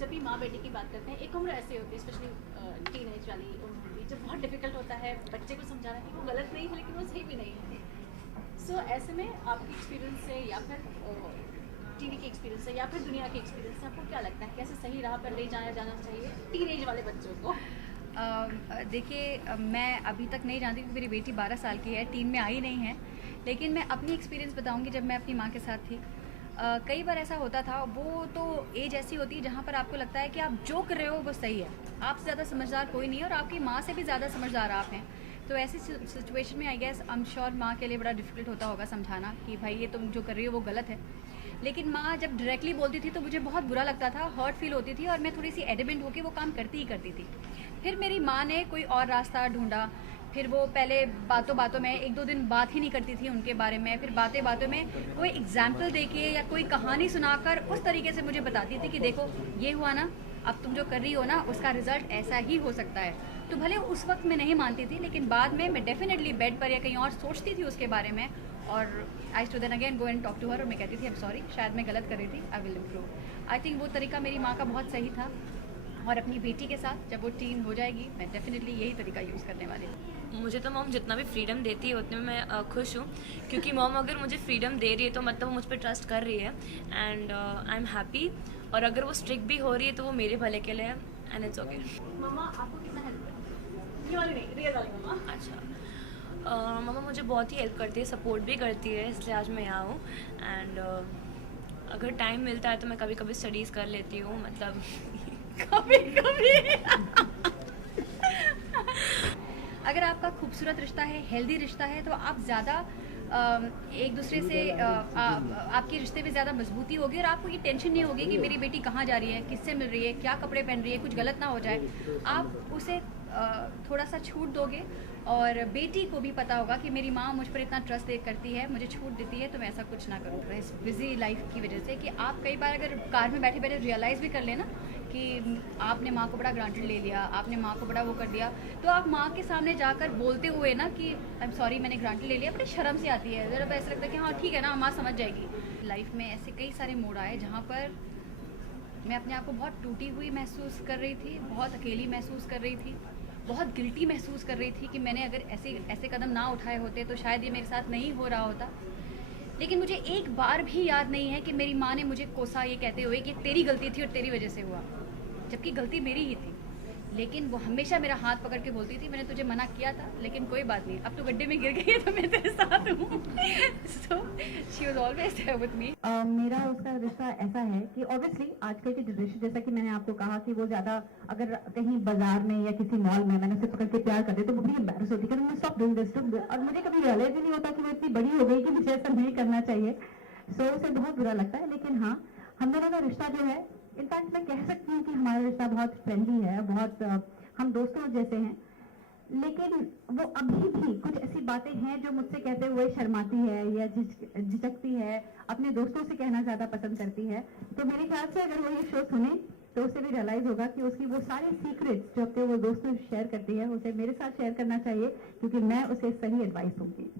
जब भी माँ बेटी की बात करते हैं, एक उम्र ऐसी होती है स्पेशली टीनेज वाली उम्र होती है जब बहुत डिफिकल्ट होता है बच्चे को समझाना कि वो गलत नहीं है लेकिन वो सही भी नहीं है। सो ऐसे में आपके एक्सपीरियंस से या फिर टीवी के एक्सपीरियंस से या फिर दुनिया के एक्सपीरियंस से आपको क्या लगता है कैसे सही राह पर ले जाया जाना चाहिए टीनेज वाले बच्चों को? देखिए, मैं अभी तक नहीं जानती क्योंकि मेरी बेटी 12 साल की है, टीन में आई नहीं है। लेकिन मैं अपनी एक्सपीरियंस बताऊंगी जब मैं अपनी माँ के साथ थी। कई बार ऐसा होता था, वो तो एज ऐसी होती है जहाँ पर आपको लगता है कि आप जो कर रहे हो वो सही है, आपसे ज़्यादा समझदार कोई नहीं है और आपकी माँ से भी ज़्यादा समझदार आप हैं। तो ऐसी सिचुएशन में I guess I am sure माँ के लिए बड़ा डिफिकल्ट होता होगा समझाना कि भाई ये तुम जो कर रही हो वो गलत है। लेकिन माँ जब डायरेक्टली बोलती थी तो मुझे बहुत बुरा लगता था, हर्ट फील होती थी और मैं थोड़ी सी एडमेंट होकर वो काम करती ही करती थी। फिर मेरी माँ ने कोई और रास्ता ढूंढा। फिर वो पहले बातों बातों में 1-2 दिन बात ही नहीं करती थी उनके बारे में, फिर बातें बातों में कोई एग्जाम्पल देके या कोई कहानी सुनाकर उस तरीके से मुझे बताती थी कि देखो ये हुआ ना, अब तुम जो कर रही हो ना उसका रिजल्ट ऐसा ही हो सकता है। तो भले उस वक्त मैं नहीं मानती थी लेकिन बाद में मैं डेफिनेटली बेड पर या कहीं और सोचती थी उसके बारे में और I too then again go and talk to her और मैं कहती थी आई एम सॉरी, शायद मैं गलत कर रही थी, I will improve. I think वो तरीका मेरी माँ का बहुत सही था और अपनी बेटी के साथ जब वो टीन हो जाएगी मैं डेफिनेटली यही तरीका यूज़ करने वाली हूँ। मुझे तो मॉम जितना भी फ्रीडम देती है उतने में मैं खुश हूँ, क्योंकि मॉम अगर मुझे फ्रीडम दे रही है तो मतलब वो मुझ पर ट्रस्ट कर रही है एंड आई एम हैप्पी। और अगर वो स्ट्रिक्ट भी हो रही है तो वो मेरे भले के लिए है एंड इट्स ओके। मम्मा आपको कितना हेल्प करती है? ये वाली नहीं, रियल वाली मम्मा। अच्छा, मम्मा मुझे बहुत ही हेल्प करती है, सपोर्ट भी करती है, इसलिए आज मैं यहाँ हूँ एंड अगर टाइम मिलता है तो मैं कभी कभी स्टडीज़ कर लेती हूँ, मतलब कभी कभी अगर आपका खूबसूरत रिश्ता है, हेल्दी रिश्ता है तो आप ज़्यादा एक दूसरे से आपके रिश्ते में ज़्यादा मजबूती होगी और आपको ये टेंशन नहीं होगी कि मेरी बेटी कहाँ जा रही है, किससे मिल रही है, क्या कपड़े पहन रही है, कुछ गलत ना हो जाए। आप उसे थोड़ा सा छूट दोगे और बेटी को भी पता होगा कि मेरी माँ मुझ पर इतना ट्रस्ट करती है, मुझे छूट देती है तो मैं ऐसा कुछ ना करूँ इस बिजी लाइफ की वजह से। कि आप कई बार अगर कार में बैठे बैठे रियलाइज़ भी कर लेना कि आपने माँ को बड़ा ग्रांटेड ले लिया, आपने माँ को बड़ा वो कर दिया, तो आप माँ के सामने जाकर बोलते हुए ना कि आई एम सॉरी मैंने ग्रांटेड ले लिया, बड़ी शर्म सी आती है, ज़रा ऐसा लगता है कि हाँ ठीक है ना, माँ समझ जाएगी। लाइफ में ऐसे कई सारे मोड़ आए जहाँ पर मैं अपने आप को बहुत टूटी हुई महसूस कर रही थी, बहुत अकेली महसूस कर रही थी, बहुत गिल्टी महसूस कर रही थी कि मैंने अगर ऐसे कदम ना उठाए होते तो शायद ये मेरे साथ नहीं हो रहा होता। लेकिन मुझे एक बार भी याद नहीं है कि मेरी माँ ने मुझे कोसा ये कहते हुए कि तेरी गलती थी और तेरी वजह से हुआ, जबकि गलती मेरी ही थी। लेकिन वो हमेशा मेरा हाथ पकड़ के बोलती थी मैंने तुझे मना किया था लेकिन कोई बात नहीं, अब तो गड्ढे में गिर गई है तो मैं तेरे साथ हूँ। So she was always there with me. मेरा उसका रिश्ता ऐसा है कि ऑब्वियसली आजकल की जनरेशन, जैसा कि मैंने आपको कहा कि वो ज़्यादा अगर कहीं बाजार में या किसी मॉल में मैंने उसे पकड़ के प्यार कर दे तो वो बड़ी एम्बैरस होती है कि स्टॉप डूइंग दिस, और मुझे कभी रियलाइज ही नहीं होता कि वो इतनी बड़ी हो गई कि मुझे ऐसा नहीं करना चाहिए। सो उसे बहुत बुरा लगता है। लेकिन हाँ, हम दोनों का रिश्ता जो है, इनफैक्ट मैं कह सकती हूँ कि हमारा रिश्ता बहुत फ्रेंडली है, बहुत हम दोस्तों जैसे हैं। लेकिन वो अभी भी कुछ ऐसी बातें हैं जो मुझसे कहते हुए शर्माती है या झिझकती है, अपने दोस्तों से कहना ज़्यादा पसंद करती है। तो मेरे ख्याल से अगर वो ये शो सुने तो उसे भी रियलाइज होगा कि उसकी वो सारे सीक्रेट्स जो अपने वो दोस्तों से शेयर करती है उसे मेरे साथ शेयर करना चाहिए, क्योंकि मैं उसे सही एडवाइस दूंगी।